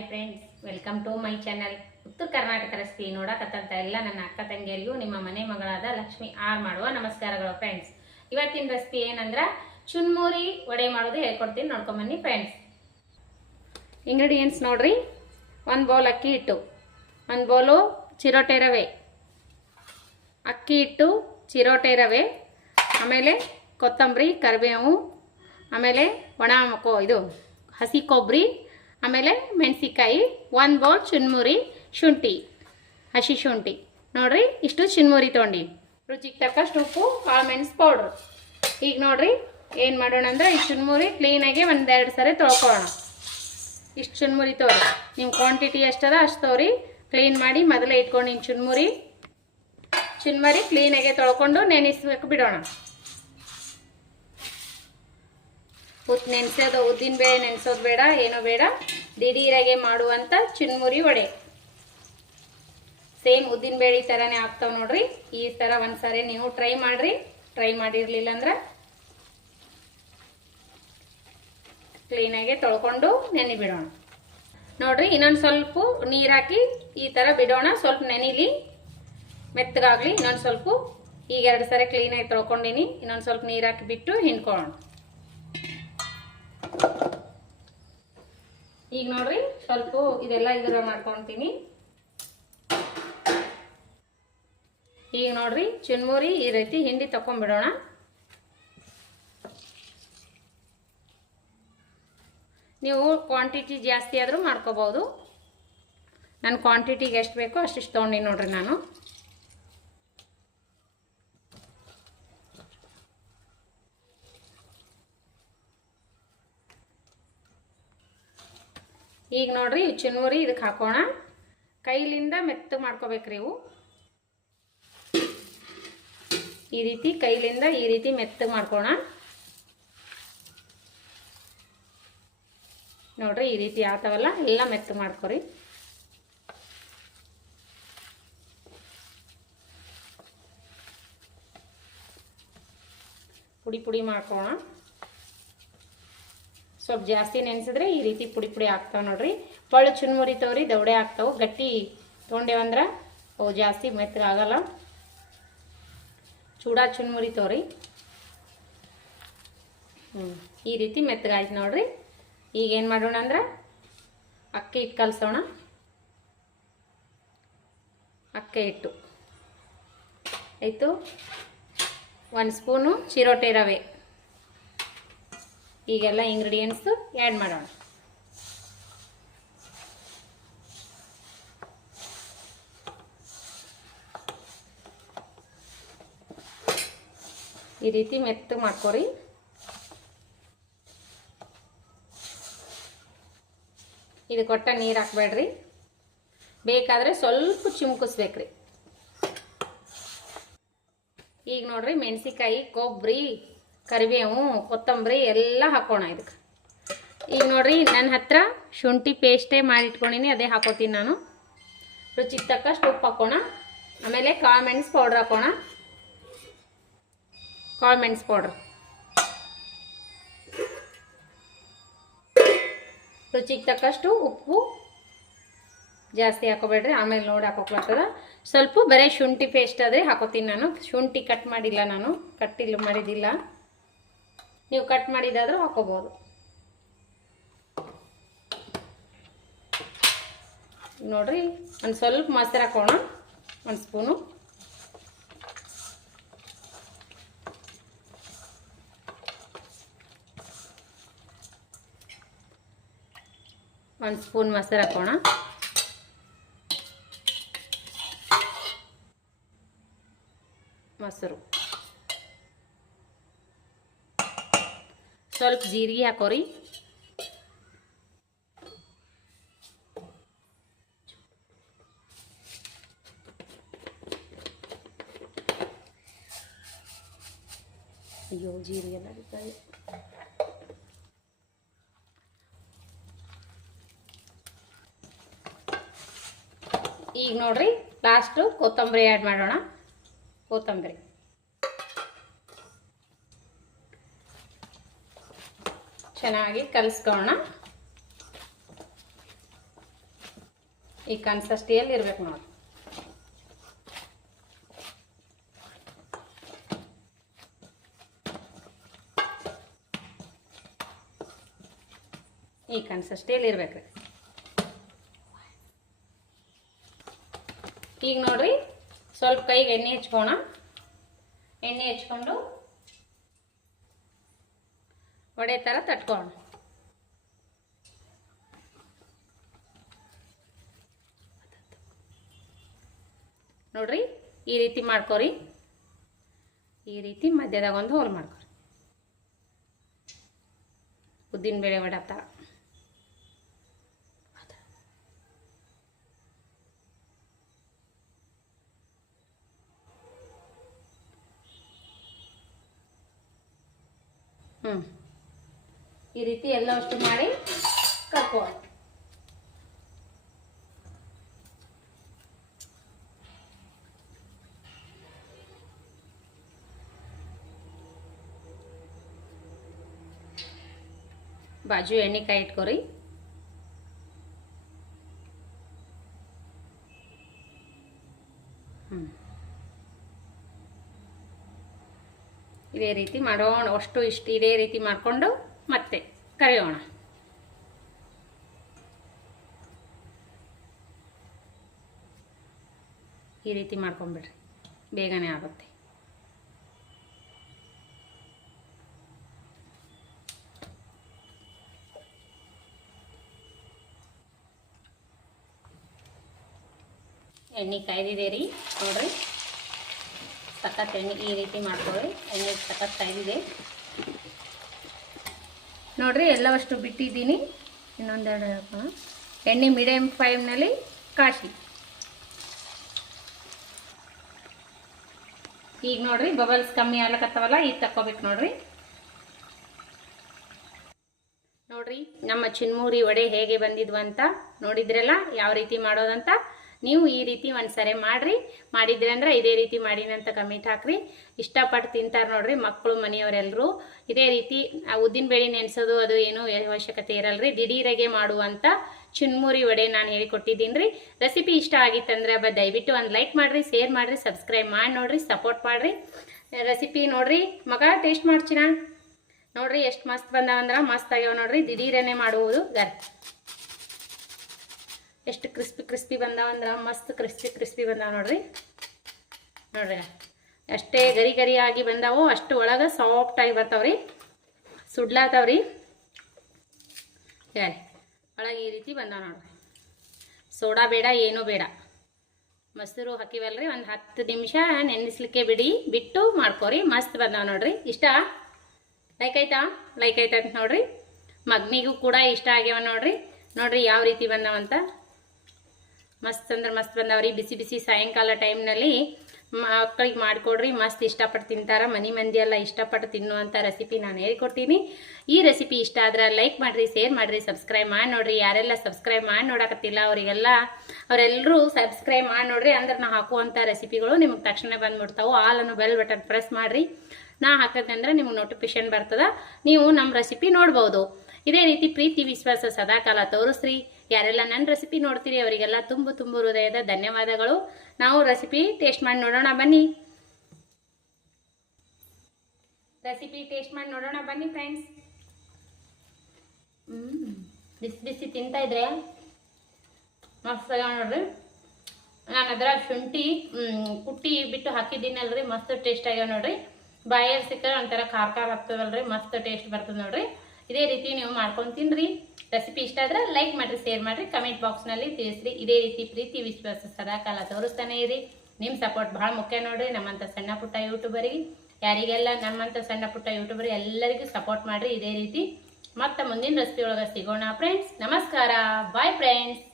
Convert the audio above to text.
Hi friends, welcome to my channel. Uttara Karnataka recipe ನೋಡಕತ್ತಂತ ಎಲ್ಲ ನನ್ನ ಅಕ್ಕ ತಂಗಿಯರಿಗೂ ನಿಮ್ಮ ಮನೆ ಮಗಳಾದ ಲಕ್ಷ್ಮಿ ಆರ್ ಮಾಡುವ ನಮಸ್ಕಾರಗಳು ಫ್ರೆಂಡ್ಸ್. ಇವತ್ತಿನ ರೆಸಿಪಿ ಏನಂದ್ರೆ ಚುನ್ಮುರಿ ವಡೆ ಮಾಡೋದು ಹೇಳ್ಕೊಡ್ತೀನಿ, ನೋಡ್ಕೊಂಬನ್ನಿ ಫ್ರೆಂಡ್ಸ್. ಇಂಗ್ರೀಡಿಯೆಂಟ್ಸ್ ನೋಡ್ರಿ: 1 ಬೌಲ್ ಅಕ್ಕಿ ಹಿಟ್ಟು, 1 ಬೌಲು ಚಿರೋಟೆ ರವೆ, ಅಕ್ಕಿ ಹಿಟ್ಟು, ಚಿರೋಟೆ ರವೆ, ಆಮೇಲೆ ಕೊತ್ತಂಬರಿ, ಕರಿಬೇವು, ಆಮೇಲೆ ಇದು ಹಸಿ ಕೊಬ್ಬರಿ, ಆಮೇಲೆ ಮೆಣಸಿಕಾಯಿ, 1 ಬೌಲ್ ಚುನ್ಮುರಿ, ಶುಂಠಿ, ಹಸಿ ಶುಂಠಿ ನೋಡ್ರಿ. ಇಷ್ಟು ಚುನ್ಮುರಿ ತೊಗೊಂಡು ರುಚಿಗೆ ತಕ್ಕಷ್ಟು ಉಪ್ಪು, ಕಾಳು ಮೆಣಸು ಪೌಡ್ರು. ಈಗ ನೋಡ್ರಿ ಏನು ಮಾಡೋಣ ಅಂದ್ರೆ ಈ ಚುನ್ಮುರಿ ಕ್ಲೀನಾಗಿ 1-2 ಸರಿ ತೊಳ್ಕೊಳ್ಳೋಣ. ಇಷ್ಟು ಚುನ್ಮುರಿ ತೋರಿ, ನಿಮ್ಮ ಕ್ವಾಂಟಿಟಿ ಎಷ್ಟದ ಅಷ್ಟು ತೋರಿ. ಕ್ಲೀನ್ ಮಾಡಿ ಮೊದಲೇ ಇಟ್ಕೊಂಡು ಚುನ್ಮುರಿ ಕ್ಲೀನಾಗೆ ತೊಳ್ಕೊಂಡು ನೆನೆಸ್ಬೇಕು ಬಿಡೋಣ. ಉದ್ದಿನ ಬೇಳೆ ನೆನೆಸೋದು ಬೇಡ, ಏನೋ ಬೇಡ. ದಿಢೀರಾಗೆ ಮಾಡುವಂಥ ಚುನ್ಮುರಿ ವಡೆ ಸೇಮ್ ಉದ್ದಿನ ಬೇಳೆ ಥರನೇ ಆಗ್ತಾವೆ ನೋಡ್ರಿ. ಈ ಥರ ಒಂದ್ಸರಿ ನೀವು ಟ್ರೈ ಮಾಡಿರಿ. ಟ್ರೈ ಮಾಡಿರಲಿಲ್ಲ ಅಂದ್ರೆ ಕ್ಲೀನಾಗೆ ತೊಳ್ಕೊಂಡು ನೆನೆ ಬಿಡೋಣ. ನೋಡ್ರಿ, ಇನ್ನೊಂದು ಸ್ವಲ್ಪ ನೀರು ಹಾಕಿ ಈ ಥರ ಬಿಡೋಣ. ಸ್ವಲ್ಪ ನೆನಿಲಿ, ಮೆತ್ತಗಾಗಲಿ. ಇನ್ನೊಂದು ಸ್ವಲ್ಪ, ಈಗ 2 ಸರಿ ಕ್ಲೀನಾಗಿ ತೊಳ್ಕೊಂಡಿನಿ. ಇನ್ನೊಂದು ಸ್ವಲ್ಪ ನೀರು ಹಾಕಿ ಬಿಟ್ಟು ಹಿಂಡ್ಕೊಳ್ಳೋಣ. ಈಗ ನೋಡ್ರಿ ಸ್ವಲ್ಪ ಇದೆಲ್ಲ ಇದರ ಮಾಡ್ಕೊತೀನಿ. ಈಗ ನೋಡ್ರಿ ಚುನ್ಮುರಿ ಈ ರೀತಿ ಹಿಂಡಿ ತಕೊಂಡ್ಬಿಡೋಣ. ನೀವು ಕ್ವಾಂಟಿಟಿ ಜಾಸ್ತಿ ಆದರೂ ಮಾಡ್ಕೋಬಹುದು. ನನ್ನ ಕ್ವಾಂಟಿಟಿಗೆ ಎಷ್ಟು ಬೇಕೋ ಅಷ್ಟಿಷ್ಟು ತೊಗೊಂಡಿನಿ ನೋಡ್ರಿ ನಾನು. ಈಗ ನೋಡ್ರಿ ಚುನ್ಮುರಿ ಇದಕ್ಕೆ ಹಾಕೋಣ. ಕೈಲಿಂದ ಮೆತ್ತಗೆ ಮಾಡ್ಕೋಬೇಕ್ರಿ ಇವು. ಈ ರೀತಿ ಕೈಲಿಂದ ಈ ರೀತಿ ಮೆತ್ತಗೆ ಮಾಡ್ಕೋಣ. ನೋಡ್ರಿ ಈ ರೀತಿ ಆತವಲ್ಲ, ಎಲ್ಲ ಮೆತ್ತಗೆ ಮಾಡ್ಕೊರಿ. ಪುಡಿ ಮಾಡ್ಕೋಣ. ಸ್ವಲ್ಪ ಜಾಸ್ತಿ ನೆನೆಸಿದ್ರೆ ಈ ರೀತಿ ಪುಡಿ ಆಗ್ತಾವೆ ನೋಡ್ರಿ. ಪಳ್ಳು ಚುನ್ಮುರಿ ತೋರಿ ದವಡೆ ಆಗ್ತಾವೆ. ಗಟ್ಟಿ ತೊಗೊಂಡೇವಂದ್ರೆ ಅವು ಜಾಸ್ತಿ ಮೆತ್ತಗಾಗಲ್ಲ. ಚೂಡಾ ಚುನ್ಮುರಿ ತೋರಿ ಈ ರೀತಿ ಮೆತ್ತಗಾಯ್ತು ನೋಡ್ರಿ. ಈಗ ಏನು ಮಾಡೋಣ ಅಂದ್ರೆ ಅಕ್ಕಿ ಹಿಟ್ಟು ಕಲಸೋಣ. ಅಕ್ಕಿ ಹಿಟ್ಟು ಆಯಿತು. 1 ಸ್ಪೂನು ಚಿರೋಟೆ ರವೆ. ಈಗೆಲ್ಲ ಇಂಗ್ರೀಡಿಯೆಂಟ್ಸ್ ಆ್ಯಡ್ ಮಾಡೋಣ. ಈ ರೀತಿ ಮೆತ್ತಗೆ ಮಾಡ್ಕೊರಿ. ಇದು ಕೊಟ್ಟ ನೀರು ಹಾಕ್ಬೇಡ್ರಿ. ಬೇಕಾದರೆ ಸ್ವಲ್ಪ ಚಿಮ್ಕಿಸ್ಬೇಕ್ರಿ. ಈಗ ನೋಡ್ರಿ ಮೆಣಸಿಕಾಯಿ, ಕೊಬ್ಬರಿ, ಕರಿಬೇವು, ಕೊತ್ತಂಬರಿ ಎಲ್ಲ ಹಾಕೋಣ ಇದಕ್ಕೆ. ಈಗ ನೋಡ್ರಿ ನನ್ನ ಹತ್ರ ಶುಂಠಿ ಪೇಸ್ಟೇ ಮಾಡಿಟ್ಕೊಂಡಿನಿ, ಅದೇ ಹಾಕೋತೀನಿ ನಾನು. ರುಚಿಗೆ ತಕ್ಕಷ್ಟು ಉಪ್ಪು ಹಾಕೋಣ. ಆಮೇಲೆ ಕಾಳು ಮೆಣಸು ಪೌಡ್ರ್ ಹಾಕೋಣ. ಕಾಳು ಮೆಣಸು ಪೌಡ್ರ್ ರುಚಿಗೆ ತಕ್ಕಷ್ಟು ಉಪ್ಪು. ಜಾಸ್ತಿ ಹಾಕೋಬೇಡ್ರಿ, ಆಮೇಲೆ ನೋಡಿ ಹಾಕೋಕೆ ಬರ್ತದೆ. ಸ್ವಲ್ಪ ಬರೀ ಶುಂಠಿ ಪೇಸ್ಟ್ ಅದೇ ಹಾಕೋತೀನಿ ನಾನು. ಶುಂಠಿ ಕಟ್ ಮಾಡಿಲ್ಲ ನಾನು, ಮಾಡಿದ್ದಿಲ್ಲ. ನೀವು ಕಟ್ ಮಾಡಿದಾದರೂ ಹಾಕೋಬಹುದು. ನೋಡ್ರಿ ಒಂದು ಸ್ವಲ್ಪ ಮೊಸರು ಹಾಕೋಣ. 1 ಸ್ಪೂನು. ಮೊಸರು ಹಾಕೋಣ. ಮೊಸರು ಸ್ವಲ್ಪ ಜೀರಿಗೆ ಹಾಕೋರಿ. ಅಯ್ಯೋ ಜೀರಿಗೆ ಎಲ್ಲ ಬಿಡ್ತಾರೆ. ಈಗ ನೋಡ್ರಿ ಲಾಸ್ಟು ಕೊತ್ತಂಬರಿ ಆ್ಯಡ್ ಮಾಡೋಣ. ಕೊತ್ತಂಬರಿ ಚೆನ್ನಾಗಿ ಕಲಿಸ್ಕೊಳ್ಳೋಣ. ಈ ಕನ್ಸಿಸ್ಟೆನ್ಸಿಯಲ್ಲಿ ಇರಬೇಕು ನೋಡಿ. ಈ ಕನ್ಸಿಸ್ಟೆನ್ಸಿಯಲ್ಲಿ ಇರ್ಬೇಕ್ರಿ. ಈಗ ನೋಡ್ರಿ ಸ್ವಲ್ಪ ಕೈಗೆ ಎಣ್ಣೆ ಹಚ್ಕೋಣ. ಎಣ್ಣೆ ಹಚ್ಕೊಂಡು ವಡೆ ಥರ ತಟ್ಕೋಣ. ನೋಡ್ರಿ ಈ ರೀತಿ ಮಾಡ್ಕೊರಿ. ಈ ರೀತಿ ಮಧ್ಯದಾಗ ಒಂದು ಹೋಲ್ ಮಾಡ್ಕೊರಿ. ಉದ್ದಿನಬೇಳೆ ವಡೆ ಥರ. ಈ ರೀತಿ ಎಲ್ಲ ಅಷ್ಟು ಮಾಡಿ ಕರ್ಕೊಳ್ಳಿ. ಬಾಜು ಎಣ್ಣೆ ಕಾಯಿ ಇಟ್ಕೊರಿ. ಇದೇ ರೀತಿ ಮಾಡೋಣ. ಅಷ್ಟು ಇಷ್ಟು ಇದೇ ರೀತಿ ಮಾಡಿಕೊಂಡು ಮತ್ತೆ ಕರಿಯೋಣ. ಈ ರೀತಿ ಮಾಡ್ಕೊಂಡ್ಬಿಡ್ರಿ, ಬೇಗನೆ ಆಗುತ್ತೆ. ಎಣ್ಣೆ ಕಾಯ್ದಿದೆ ರೀ ನೋಡ್ರಿ. ಸಖತ್ ಎಣ್ಣೆ ಈ ರೀತಿ ಮಾಡ್ಕೊಳ್ಳಿ. ಎಣ್ಣೆ ಸಖತ್ ಕಾಯ್ದಿದೆ ನೋಡ್ರಿ. ಎಲ್ಲವಷ್ಟು ಬಿಟ್ಟಿದ್ದೀನಿ. ಇನ್ನೊಂದೆರಡು ಹಾಕೋಣ. ಎಣ್ಣೆ ಮೀಡಿಯಮ್ ಫ್ಲೇಮ್ನಲ್ಲಿ ಕಾಶಿ. ಈಗ ನೋಡ್ರಿ ಬಬಲ್ಸ್ ಕಮ್ಮಿ ಆಗ್ಲಕತ್ತವಲ್ಲ, ಈಗ ತಕ್ಕೋಬೇಕು ನೋಡ್ರಿ. ನೋಡ್ರಿ ನಮ್ಮ ಚಿನ್ಮೂರಿ ವಡೆ ಹೇಗೆ ಬಂದಿದ್ವು ಅಂತ ನೋಡಿದ್ರಲ್ಲ, ಯಾವ ರೀತಿ ಮಾಡೋದಂತ. ನೀವು ಈ ರೀತಿ ಒಂದ್ಸರಿ ಮಾಡ್ರಿ. ಮಾಡಿದ್ರಿ ಅಂದ್ರೆ ಇದೇ ರೀತಿ ಮಾಡಿನಂತ ಕಮೆಂಟ್ ಹಾಕ್ರಿ. ಇಷ್ಟಪಟ್ಟು ತಿಂತಾರೆ ನೋಡ್ರಿ ಮಕ್ಕಳು, ಮನೆಯವರೆಲ್ಲರೂ. ಇದೇ ರೀತಿ ಉದ್ದಿನಬೇಳೆ ನೆನೆಸೋದು ಅದು ಏನೂ ಅವಶ್ಯಕತೆ ಇರಲ್ರಿ. ದಿಢೀರಾಗೆ ಮಾಡುವಂಥ ಚಿನ್ಮೂರಿ ವಡೆ ನಾನು ಹೇಳಿಕೊಟ್ಟಿದ್ದೀನಿ ರೀ. ರೆಸಿಪಿ ಇಷ್ಟ ಆಗಿತ್ತಂದ್ರೆ ದಯವಿಟ್ಟು ಒಂದು ಲೈಕ್ ಮಾಡಿರಿ, ಶೇರ್ ಮಾಡಿರಿ, ಸಬ್ಸ್ಕ್ರೈಬ್ ಮಾಡಿ ನೋಡ್ರಿ, ಸಪೋರ್ಟ್ ಮಾಡಿರಿ. ರೆಸಿಪಿ ನೋಡ್ರಿ ಮಗ ಟೇಸ್ಟ್ ಮಾಡ್ತೀನ ನೋಡ್ರಿ. ಎಷ್ಟು ಮಸ್ತ್ ಬಂದಾವಂದ್ರೆ ಮಸ್ತ್ ಆಗ್ಯಾವ ನೋಡ್ರಿ. ದಿಢೀರನೇ ಮಾಡುವುದು ಎಷ್ಟು ಕ್ರಿಸ್ಪಿ ಬಂದಾವಂದ್ರೆ ಮಸ್ತ್ ಕ್ರಿಸ್ಪಿ ಬಂದಾವ ನೋಡ್ರಿ. ನೋಡ್ರಿ ಅಷ್ಟೇ ಗರಿ ಆಗಿ ಬಂದಾವು, ಅಷ್ಟು ಒಳಗೆ ಸಾಫ್ಟಾಗಿ ಬರ್ತಾವ್ರಿ, ಸುಡ್ಲಾತಾವ್ರಿ. ಸರಿ ಒಳಗೆ ಈ ರೀತಿ ಬಂದಾವ ನೋಡ್ರಿ. ಸೋಡಾ ಬೇಡ, ಏನೂ ಬೇಡ. ಮೊಸರು ಹಾಕಿವಲ್ರಿ, ಒಂದು 10 ನಿಮಿಷ ನೆನೆಸ್ಲಿಕ್ಕೆ ಬಿಟ್ಟು ಮಾಡ್ಕೋರಿ. ಮಸ್ತ್ ಬಂದಾವ ನೋಡ್ರಿ. ಇಷ್ಟ ಲೈಕ್ ಆಯ್ತಾ ಅಂತ ನೋಡ್ರಿ. ಮಗನಿಗೂ ಕೂಡ ಇಷ್ಟ ಆಗ್ಯಾವ ನೋಡ್ರಿ. ನೋಡ್ರಿ ಯಾವ ರೀತಿ ಬಂದಾವಂತ. ಮಸ್ತ್ ಅಂದ್ರೆ ಮಸ್ತ್ ಬಂದಾವ್ರಿ. ಬಿಸಿ ಸಾಯಂಕಾಲ ಟೈಮ್ನಲ್ಲಿ ಮಕ್ಕಳಿಗೆ ಮಾಡಿಕೊಡ್ರಿ, ಮಸ್ತ್ ಇಷ್ಟಪಟ್ಟು ತಿಂತಾರೆ. ಮಂದಿ ಎಲ್ಲ ಇಷ್ಟಪಟ್ಟು ತಿನ್ನುವಂಥ ರೆಸಿಪಿ ನಾನು ಹೇಳ್ಕೊಡ್ತೀನಿ. ಈ ರೆಸಿಪಿ ಇಷ್ಟ ಆದ್ರೆ ಲೈಕ್ ಮಾಡಿರಿ, ಶೇರ್ ಮಾಡಿರಿ, ಸಬ್ಸ್ಕ್ರೈಬ್ ಮಾಡಿ ನೋಡ್ರಿ. ಯಾರೆಲ್ಲ ಸಬ್ಸ್ಕ್ರೈಬ್ ಮಾಡಿ ನೋಡಕತ್ತಿಲ್ಲ ಅವರೆಲ್ಲರೂ ಸಬ್ಸ್ಕ್ರೈಬ್ ಮಾಡಿ ನೋಡ್ರಿ. ಅಂದ್ರೆ ನಾ ಹಾಕುವಂಥ ರೆಸಿಪಿಗಳು ನಿಮಗೆ ತಕ್ಷಣ ಬಂದ್ಬಿಡ್ತಾವೆ. ಆಲನ್ನು ಬೆಲ್ ಬಟನ್ ಪ್ರೆಸ್ ಮಾಡಿರಿ. ನಾ ಹಾಕೋದಂದ್ರೆ ನಿಮಗೆ ನೋಟಿಫಿಕೇಶನ್ ಬರ್ತದೆ, ನೀವು ನಮ್ಮ ರೆಸಿಪಿ ನೋಡ್ಬೋದು. ಇದೇ ರೀತಿ ಪ್ರೀತಿ ವಿಶ್ವಾಸ ಸದಾಕಾಲ ತೋರಿಸ್ರಿ. ಯಾರೆಲ್ಲ ನನ್ನ ರೆಸಿಪಿ ನೋಡ್ತೀರಿ ಅವರಿಗೆಲ್ಲ ತುಂಬ ಹೃದಯದ ಧನ್ಯವಾದಗಳು. ನಾವು ರೆಸಿಪಿ ಟೇಸ್ಟ್ ಮಾಡಿ ನೋಡೋಣ ಬನ್ನಿ. ಫ್ರೆಂಡ್ಸ್. ಬಿಸಿ ತಿಂತಾ ಇದ್ರೆ ಮಸ್ತ್ ಆಗ್ಯಾವ ನೋಡ್ರಿ. ನಾನು ಅದರ ಶುಂಠಿ ಕುಟ್ಟಿ ಬಿಟ್ಟು ಹಾಕಿದ್ದೀನಲ್ರಿ, ಮಸ್ತ್ ಟೇಸ್ಟ್ ಆಗ್ಯಾವ ನೋಡ್ರಿ. ಬಾಯಲ್ಲಿ ಸಿಕ್ಕರೆ ಒಂಥರ ಖಾರ ಆಗ್ತದಲ್ರಿ, ಮಸ್ತ್ ಟೇಸ್ಟ್ ಬರ್ತದೆ ನೋಡ್ರಿ. ಇದೇ ರೀತಿ ನೀವು ಮಾಡ್ಕೊಂಡು ತಿನ್ರಿ. ರೆಸಿಪಿ ಇಷ್ಟ ಆದ್ರೆ ಲೈಕ್ ಮಾಡಿರಿ, ಶೇರ್ ಮಾಡಿರಿ, ಕಮೆಂಟ್ ಬಾಕ್ಸ್ನಲ್ಲಿ ತಿಳಿಸ್ರಿ. ಇದೇ ರೀತಿ ಪ್ರೀತಿ ವಿಶ್ವಾಸ ಸದಾಕಾಲ ತೋರಿಸ್ತಾನೆ ಇರಿ. ನಿಮ್ಮ ಸಪೋರ್ಟ್ ಭಾಳ ಮುಖ್ಯ ನೋಡ್ರಿ. ನಮ್ಮಂಥ ಸಣ್ಣ ಪುಟ್ಟ ಯೂಟ್ಯೂಬರಿಗೆ, ಯಾರಿಗೆಲ್ಲ ನಮ್ಮಂಥ ಸಣ್ಣ ಪುಟ್ಟ ಯೂಟ್ಯೂಬರ್ ಎಲ್ಲರಿಗೂ ಸಪೋರ್ಟ್ ಮಾಡಿರಿ. ಇದೇ ರೀತಿ ಮತ್ತೆ ಮುಂದಿನ ರೆಸಿಪಿ ಒಳಗೆ ಸಿಗೋಣ ಫ್ರೆಂಡ್ಸ್. ನಮಸ್ಕಾರ, ಬಾಯ್ ಫ್ರೆಂಡ್ಸ್.